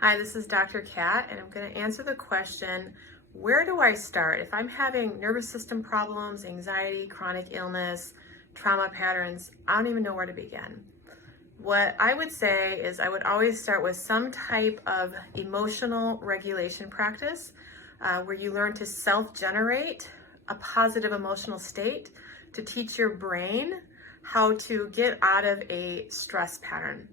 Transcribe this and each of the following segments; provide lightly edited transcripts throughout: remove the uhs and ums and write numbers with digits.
Hi, this is Dr. Kat, and I'm going to answer the question, where do I start? If I'm having nervous system problems, anxiety, chronic illness, trauma patterns, I don't even know where to begin. What I would say is I would always start with some type of emotional regulation practice where you learn to self-generate a positive emotional state to teach your brain how to get out of a stress pattern.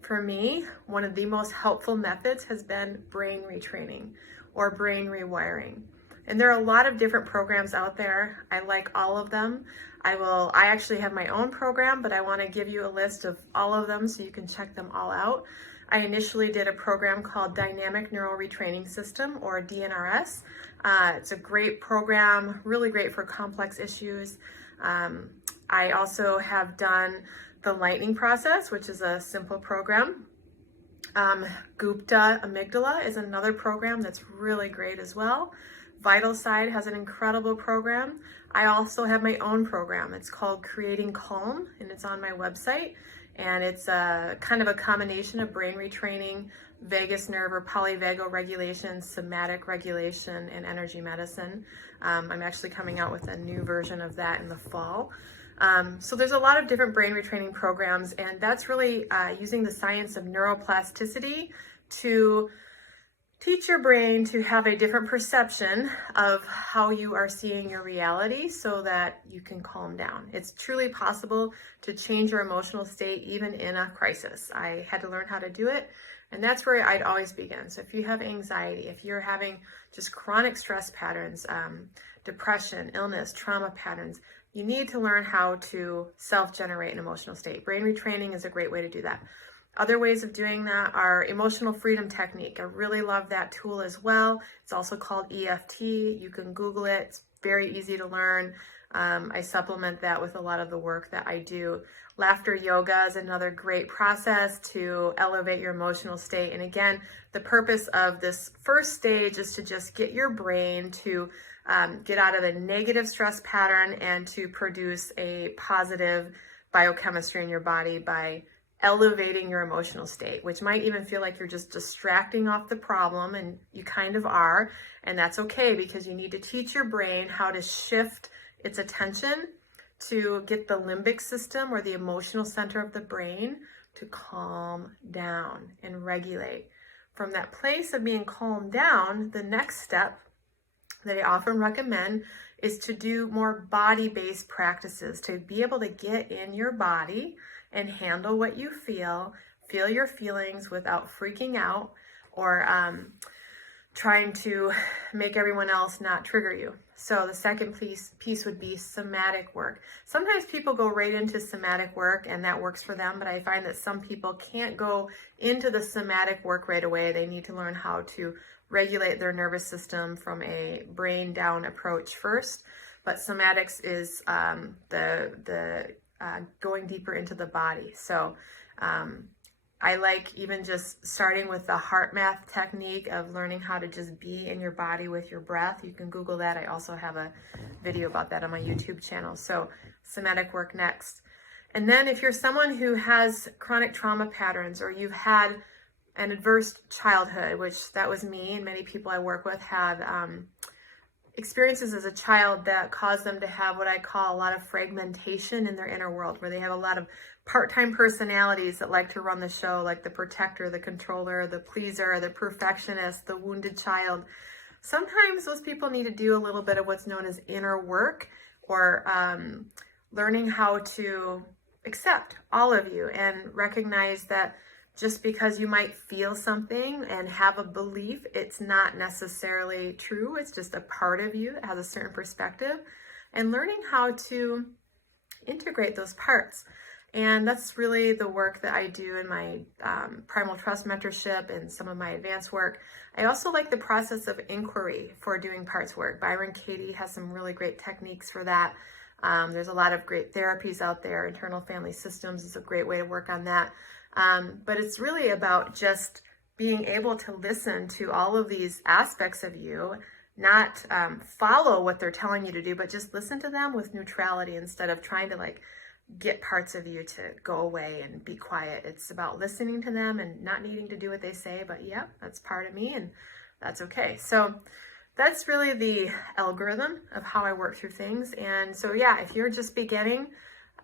For me, one of the most helpful methods has been brain retraining or brain rewiring. And there are a lot of different programs out there. I like all of them. I actually have my own program, but I want to give you a list of all of them so you can check them all out. I initially did a program called Dynamic Neural Retraining System, or DNRS. It's a great program, really great for complex issues. I also have done the lightning process, which is a simple program. Gupta Amygdala is another program that's really great as well. Vital Side has an incredible program. I also have my own program. It's called Creating Calm, and it's on my website. And it's a kind of a combination of brain retraining, vagus nerve or polyvagal regulation, somatic regulation, and energy medicine. I'm actually coming out with a new version of that in the fall. So there's a lot of different brain retraining programs, and that's really using the science of neuroplasticity to teach your brain to have a different perception of how you are seeing your reality so that you can calm down. It's truly possible to change your emotional state even in a crisis. I had to learn how to do it, and that's where I'd always begin. So if you have anxiety, if you're having just chronic stress patterns, depression, illness, trauma patterns, you need to learn how to self-generate an emotional state. Brain retraining is a great way to do that. Other ways of doing that are emotional freedom technique. I really love that tool as well. It's also called EFT. You can Google it. It's very easy to learn. I supplement that with a lot of the work that I do. Laughter yoga is another great process to elevate your emotional state. And again, the purpose of this first stage is to just get your brain to get out of a negative stress pattern and to produce a positive biochemistry in your body by elevating your emotional state, which might even feel like you're just distracting off the problem, and you kind of are, and that's okay because you need to teach your brain how to shift its attention to get the limbic system or the emotional center of the brain to calm down and regulate. From that place of being calmed down, the next step that I often recommend is to do more body-based practices to be able to get in your body and handle what you feel your feelings without freaking out or trying to make everyone else not trigger you. So the second piece would be somatic work. Sometimes people go right into somatic work and that works for them, but I find that some people can't go into the somatic work right away. They need to learn how to regulate their nervous system from a brain down approach first. But somatics is going deeper into the body. So I like even just starting with the HeartMath technique of learning how to just be in your body with your breath. You can Google that. I also have a video about that on my YouTube channel. So somatic work next. And then if you're someone who has chronic trauma patterns or you've had an adverse childhood, which that was me and many people I work with had experiences as a child that caused them to have what I call a lot of fragmentation in their inner world, where they have a lot of part-time personalities that like to run the show, like the protector, the controller, the pleaser, the perfectionist, the wounded child. Sometimes those people need to do a little bit of what's known as inner work, or learning how to accept all of you and recognize that just because you might feel something and have a belief, it's not necessarily true. It's just a part of you that has a certain perspective, and learning how to integrate those parts. And that's really the work that I do in my Primal Trust mentorship and some of my advanced work. I also like the process of inquiry for doing parts work. Byron Katie has some really great techniques for that. There's a lot of great therapies out there. Internal family systems is a great way to work on that. But it's really about just being able to listen to all of these aspects of you, not follow what they're telling you to do, but just listen to them with neutrality instead of trying to get parts of you to go away and be quiet. It's about listening to them and not needing to do what they say, but yeah, that's part of me and that's okay. So that's really the algorithm of how I work through things. And so yeah, if you're just beginning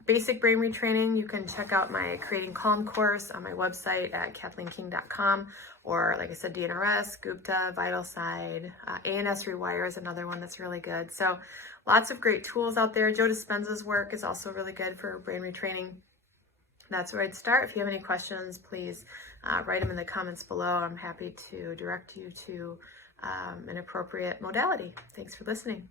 basic brain retraining, you can check out my Creating Calm course on my website at CathleenKing.com, or like I said, DNRS, Gupta, Vital Side, ANS Rewire is another one that's really good. So lots of great tools out there. Joe Dispenza's work is also really good for brain retraining. That's where I'd start. If you have any questions, please write them in the comments below. I'm happy to direct you to an appropriate modality. Thanks for listening.